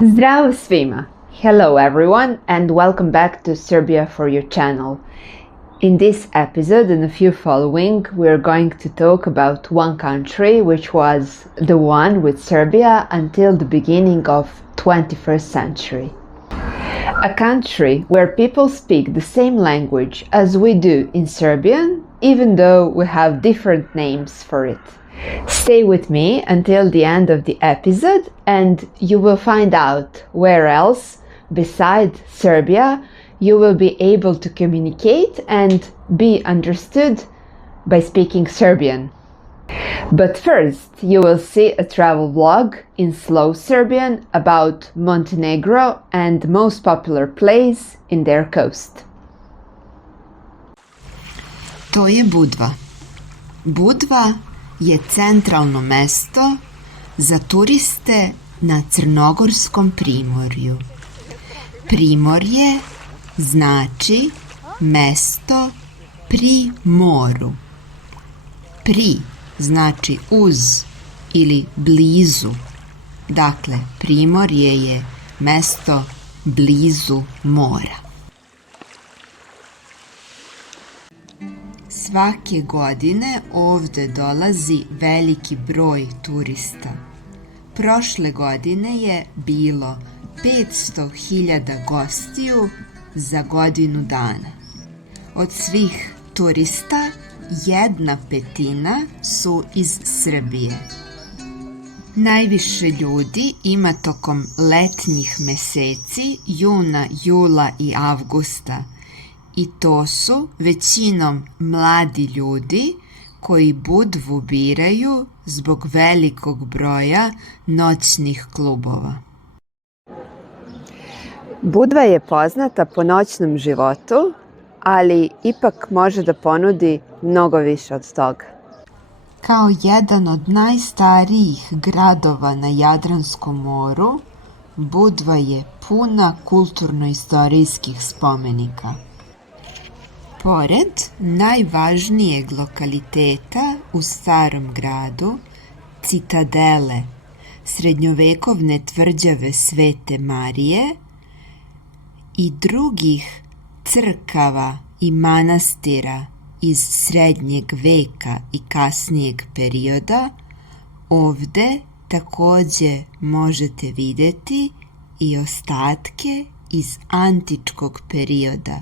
Zdravo svima! Hello everyone and welcome back to Serbia for your channel. In this episode and a few following, we are going to talk about one country which was the one with Serbia until the beginning of 21st century. A country where people speak the same language as we do in Serbian, even though we have different names for it. Stay with me until the end of the episode and you will find out where else, besides Serbia, you will be able to communicate and be understood by speaking Serbian. But first, you will see a travel vlog in slow Serbian about Montenegro and the most popular place in their coast. To je Budva. Budva je centralno mesto za turiste na Crnogorskom primorju. Primorje znači mesto pri moru. Pri znači uz ili blizu. Dakle, primorje je mesto blizu mora. Svake godine ovde dolazi veliki broj turista. Prošle godine je bilo 500.000 gostiju za godinu dana. Od svih turista 1/5 su iz Srbije. Najviše ljudi ima tokom letnjih meseci, juna, jula i avgusta. I to su većinom mladi ljudi koji Budvu biraju zbog velikog broja noćnih klubova. Budva je poznata po noćnom životu, ali ipak može da ponudi mnogo više od toga. Kao jedan od najstarijih gradova na Jadranskom moru, Budva je puna kulturno-istorijskih spomenika. Pored najvažnijeg lokaliteta u starom gradu, citadele, srednjovekovne tvrđave Svete Marije i drugih crkava i manastira iz srednjeg veka i kasnijeg perioda, ovde takođe možete videti i ostatke iz antičkog perioda,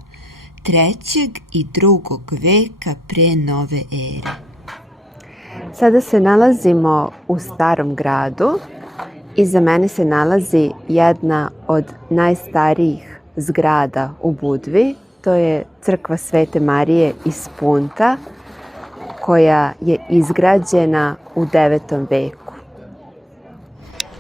3. i 2. veka pre nove ere. Sada se nalazimo u starom gradu. Iza mene se nalazi jedna od najstarijih zgrada u Budvi. To je crkva Svete Marije iz Punta, koja je izgrađena u 9. veku.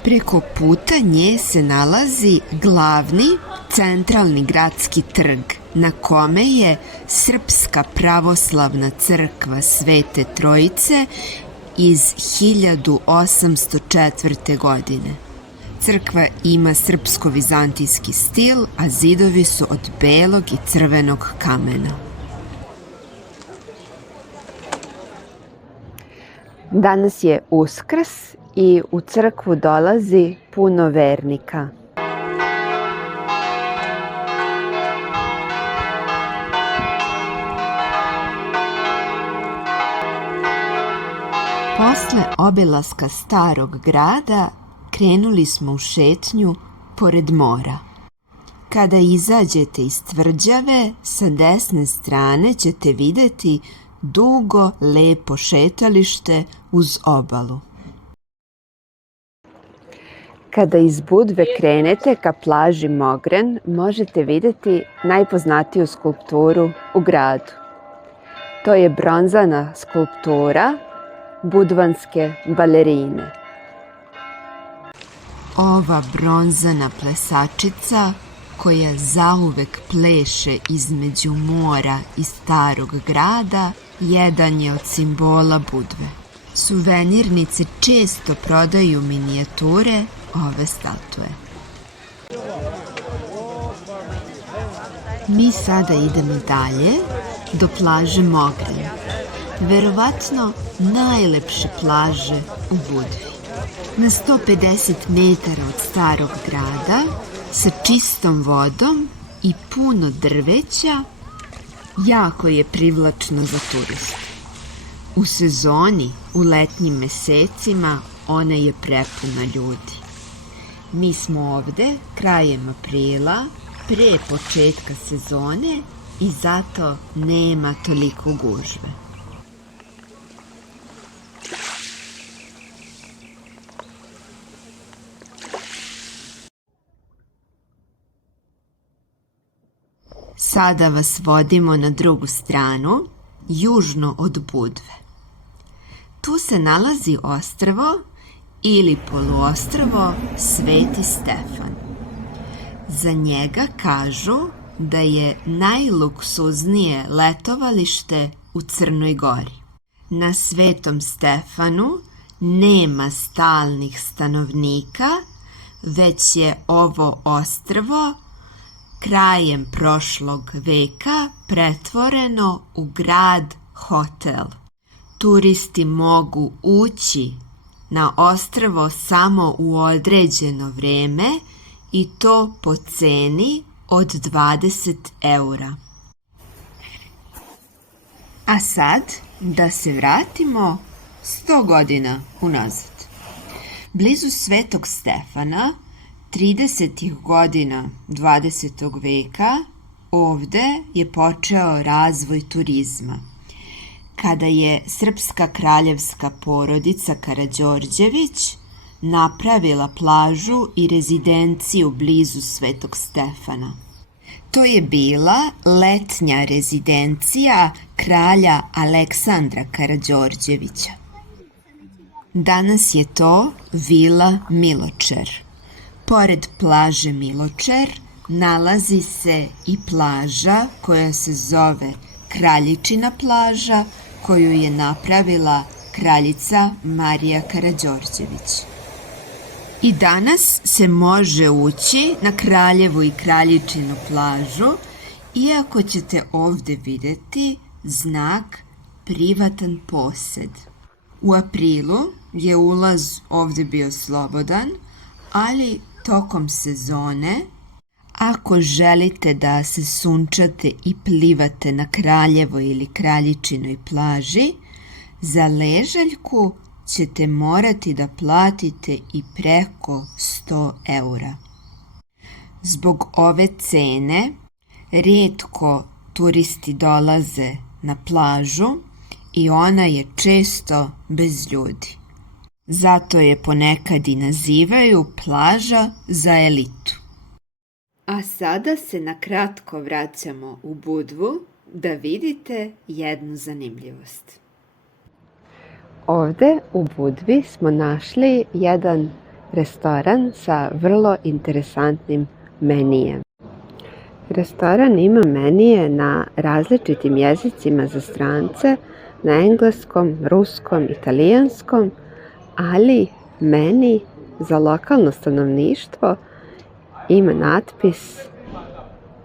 Preko puta nje se nalazi glavni centralni gradski trg, na kome je Srpska pravoslavna crkva Svete Trojice iz 1804. godine. Crkva ima srpsko-vizantijski stil, a zidovi su od belog i crvenog kamena. Danas je Uskrs i u crkvu dolazi puno vernika. Posle obilaska starog grada krenuli smo u šetnju pored mora. Kada izađete iz tvrđave, sa desne strane ćete videti dugo, lepo šetalište uz obalu. Kada iz Budve krenete ka plaži Mogren, možete videti najpoznatiju skulpturu u gradu. To je bronzana skulptura budvanske balerine. Ova bronzana plesačica, koja zauvek pleše između mora i starog grada, jedan je od simbola Budve. Suvenirnice često prodaju minijature ove statue. Mi sada idemo dalje do plaže Mogren, verovatno najlepše plaže u Budvi. Na 150 metara od starog grada, sa čistom vodom i puno drveća, jako je privlačno za turiste. U sezoni, u letnjim mesecima, ona je prepuna ljudi. Mi smo ovde krajem aprila, pre početka sezone, i zato nema toliko gužve. Sada vas vodimo na drugu stranu, južno od Budve. Tu se nalazi ostrvo ili poluostrvo Sveti Stefan. Za njega kažu da je najluksuznije letovalište u Crnoj Gori. Na Svetom Stefanu nema stalnih stanovnika, već je ovo ostrvo krajem prošlog veka pretvoreno u grad hotel. Turisti mogu ući na ostrvo samo u određeno vreme i to po ceni od 20 €. A sad da se vratimo 100 godina unazad. Blizu Svetog Stefana, 30. godina 20. veka, ovde je počeo razvoj turizma. Kada je srpska kraljevska porodica Karađorđević napravila plažu i rezidenciju blizu Svetog Stefana. To je bila letnja rezidencija kralja Aleksandra Karađorđevića. Danas je to Vila Miločer. Pored plaže Miločer nalazi se i plaža koja se zove Kraljičina plaža, koju je napravila kraljica Marija Karađorđević. I danas se može ući na Kraljevu i Kraljičinu plažu, iako ćete ovde videti znak privatan posed. U aprilu je ulaz ovde bio slobodan, ali tokom sezone, ako želite da se sunčate i plivate na Kraljevoj ili Kraljičinoj plaži, za ležaljku ćete morati da platite i preko 100 €. Zbog ove cene, rijetko turisti dolaze na plažu i ona je često bez ljudi. Zato je ponekad i nazivaju plaža za elitu. A sada se na kratko vraćamo u Budvu da vidite jednu zanimljivost. Ovde u Budvi smo našli jedan restoran sa vrlo interesantnim menijem. Restoran ima menije na različitim jezicima za strance, na engleskom, ruskom, italijanskom, ali meni za lokalno stanovništvo ima natpis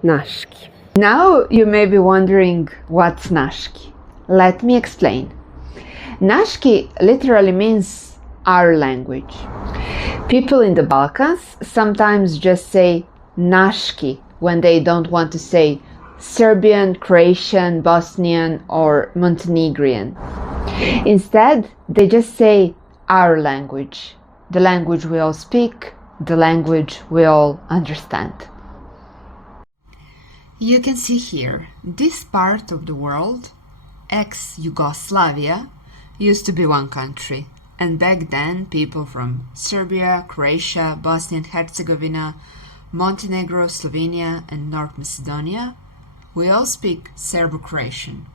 naški. Now you may be wondering what's naški. Let me explain. Naški literally means our language. People in the Balkans sometimes just say naški when they don't want to say Serbian, Croatian, Bosnian, or Montenegrin. Instead, they just say our language, the language we all speak, the language we all understand. You can see here, this part of the world, ex-Yugoslavia, used to be one country, and back then people from Serbia, Croatia, Bosnia and Herzegovina, Montenegro, Slovenia, and North Macedonia, we all speak Serbo-Croatian.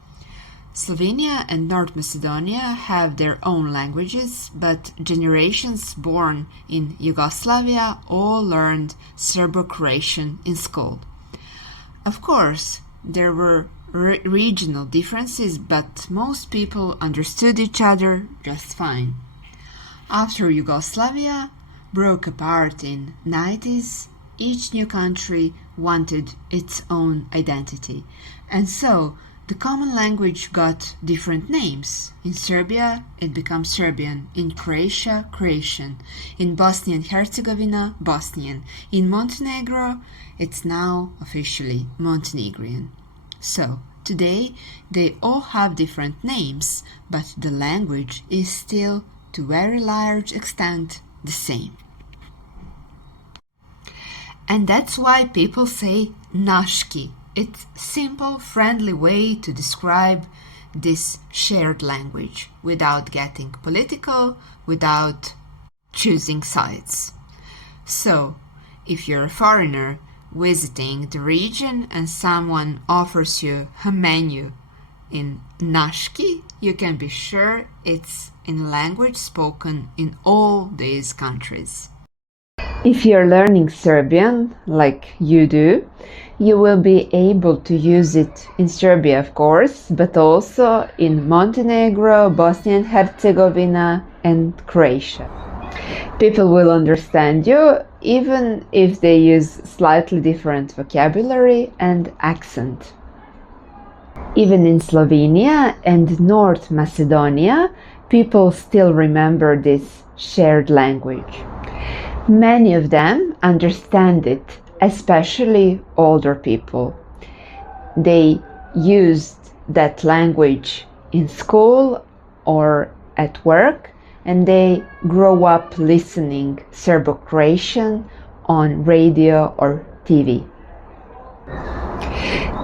Slovenia and North Macedonia have their own languages, but generations born in Yugoslavia all learned Serbo-Croatian in school. Of course, there were regional differences, but most people understood each other just fine. After Yugoslavia broke apart in 90s, each new country wanted its own identity, and so the common language got different names. In Serbia, it becomes Serbian. In Croatia, Croatian. In Bosnia and Herzegovina, Bosnian. In Montenegro, it's now officially Montenegrin. So, today, they all have different names, but the language is still, to a very large extent, the same. And that's why people say naški. It's a simple, friendly way to describe this shared language without getting political, without choosing sides. So, if you're a foreigner visiting the region and someone offers you a menu in naški, you can be sure it's in language spoken in all these countries. If you're learning Serbian, like you do, you will be able to use it in Serbia, of course, but also in Montenegro, Bosnia and Herzegovina, and Croatia. People will understand you even if they use slightly different vocabulary and accent. Even in Slovenia and North Macedonia, people still remember this shared language. Many of them understand it, especially older people. They used that language in school or at work, and they grow up listening Serbo-Croatian on radio or TV.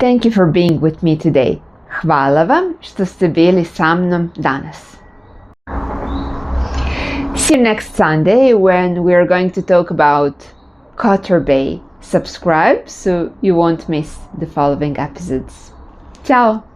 Thank you for being with me today. Hvala vam što ste bili sa mnom danas. See you next Sunday when we are going to talk about Kotor Bay. Subscribe so you won't miss the following episodes. Ciao!